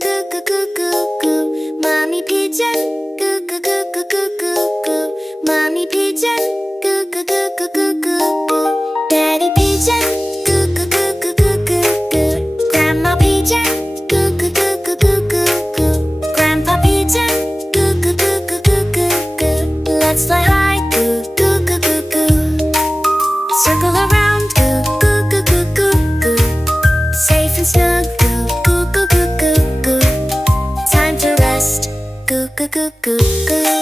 goo goo goo goo goo goo. Mommy pigeon, goo goo goo goo goo goo goo. Mommy pigeon, goo goo goo goo goo goo goo. Daddy pigeon, goo goo goo goo goo goo goo. Grandma pigeon, goo goo goo goo goo goo goo. Grandpa pigeon, goo goo goo goo goo goo goo. Let's fly high, goo goo goo goo goo. Circle around, goo goo goo goo goo goo. Safe and snug, goo goo goo goo goo goo. Time to rest, goo goo goo goo goo.